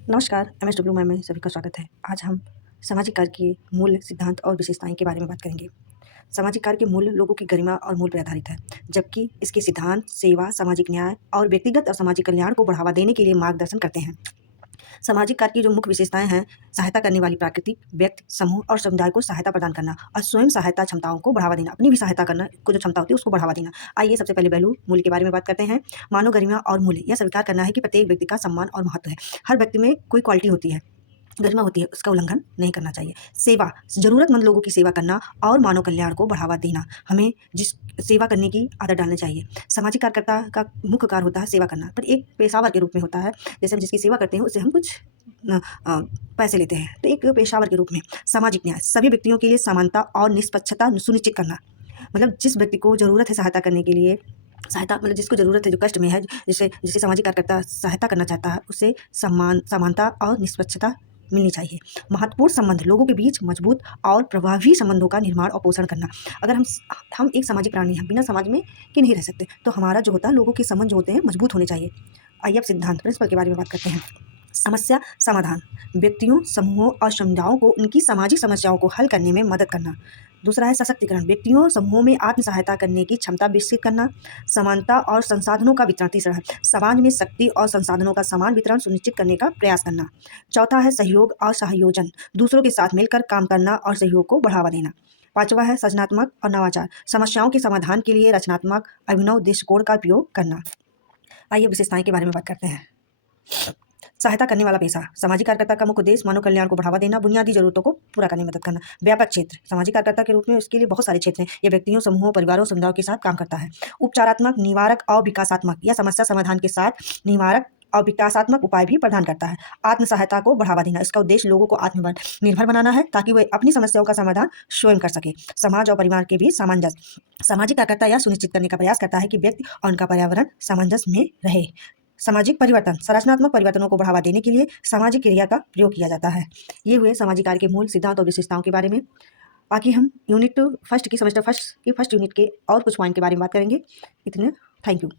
नमस्कार, एमएसडब्ल्यू में सभी का स्वागत है। आज हम सामाजिक कार्य के मूल सिद्धांत और विशेषताएं के बारे में बात करेंगे। सामाजिक कार्य के मूल्य लोगों की गरिमा और मूल्य पर आधारित है, जबकि इसके सिद्धांत सेवा, सामाजिक न्याय और व्यक्तिगत और सामाजिक कल्याण को बढ़ावा देने के लिए मार्गदर्शन करते हैं। सामाजिक कार्य की जो मुख्य विशेषताएं हैं, सहायता करने वाली प्रकृति, व्यक्ति, समूह और समुदाय को सहायता प्रदान करना और स्वयं सहायता क्षमताओं को बढ़ावा देना, अपनी भी सहायता करना को जो क्षमता होती है उसको बढ़ावा देना। आइए सबसे पहले वैल्यू मूल्य के बारे में बात करते हैं। मानव गरिमा और मूल्य यह स्वीकार करना है कि प्रत्येक व्यक्ति का सम्मान और महत्व है। हर व्यक्ति में कोई क्वालिटी होती है, गरिमा होती है, उसका उल्लंघन नहीं करना चाहिए। सेवा, ज़रूरतमंद लोगों की सेवा करना और मानव कल्याण को बढ़ावा देना, हमें जिस सेवा करने की आदत डालनी चाहिए। सामाजिक कार्यकर्ता का मुख्य कार्य होता है सेवा करना, पर एक पेशावर के रूप में होता है। जैसे हम जिसकी सेवा करते हैं उससे हम कुछ पैसे लेते हैं, तो एक पेशावर के रूप में। सामाजिक न्याय, सभी व्यक्तियों के लिए समानता और निष्पक्षता सुनिश्चित करना, मतलब जिस व्यक्ति को ज़रूरत है सहायता करने के लिए, सहायता मतलब जिसको ज़रूरत है, जो कष्ट में है, जिसे जिसे सामाजिक कार्यकर्ता सहायता करना चाहता है, उसे समानता और निष्पक्षता मिलनी चाहिए। महत्वपूर्ण संबंध, लोगों के बीच मजबूत और प्रभावी संबंधों का निर्माण और पोषण करना। अगर हम एक सामाजिक प्राणी हैं, बिना समाज में कि नहीं रह सकते, तो हमारा जो होता है लोगों के संबंध जो होते हैं मजबूत होने चाहिए। आइए अब सिद्धांत प्रिंसिपल के बारे में बात करते हैं। समस्या समाधान, व्यक्तियों, समूहों और समुदायों को उनकी सामाजिक समस्याओं को हल करने में मदद करना। दूसरा है सशक्तिकरण, व्यक्तियों, समूहों में आत्म सहायता करने की क्षमता विकसित करना। समानता और संसाधनों का वितरण, तीसरा है समाज में शक्ति और संसाधनों का समान वितरण सुनिश्चित करने का प्रयास करना। चौथा है सहयोग और सहयोजन, दूसरों के साथ मिलकर काम करना और सहयोग को बढ़ावा देना। पांचवा है सृजनात्मक और नवाचार, समस्याओं के समाधान के लिए रचनात्मक अभिनव दृष्टिकोण का उपयोग करना। आइए विशेषताएं के बारे में बात करते हैं। सहायता करने वाला पेशा, सामाजिक कार्यकर्ता का मुख्य उद्देश्य मानव कल्याण को बढ़ावा देना, बुनियादी जरूरतों को पूरा करने में मदद करना। व्यापक क्षेत्र, सामाजिक कार्यकर्ता के रूप में उसके लिए बहुत सारे क्षेत्र हैं। ये व्यक्तियों, समूहों, परिवारों, समुदायों के साथ काम करता है। उपचारात्मक, निवारक और विकासात्मक, यह समस्या समाधान के साथ निवारक और विकासात्मक उपाय भी प्रदान करता है। आत्म सहायता को बढ़ावा देना, इसका उद्देश्य लोगों को आत्मनिर्भर बनाना है ताकि वे अपनी समस्याओं का समाधान स्वयं कर सके। समाज और परिवार के बीच सामंजस्य, सामाजिक कार्यकर्ता यह सुनिश्चित करने का प्रयास करता है कि व्यक्ति और उनका पर्यावरण सामंजस्य में रहे। सामाजिक परिवर्तन, संरचनात्मक परिवर्तनों को बढ़ावा देने के लिए सामाजिक क्रिया का प्रयोग किया जाता है। ये हुए सामाजिक कार्य के मूल सिद्धांत और विशेषताओं के बारे में। बाकी हम यूनिट फर्स्ट की सेमेस्टर फर्स्ट की फर्स्ट यूनिट के और कुछ पॉइंट के बारे में बात करेंगे। इतने, थैंक यू।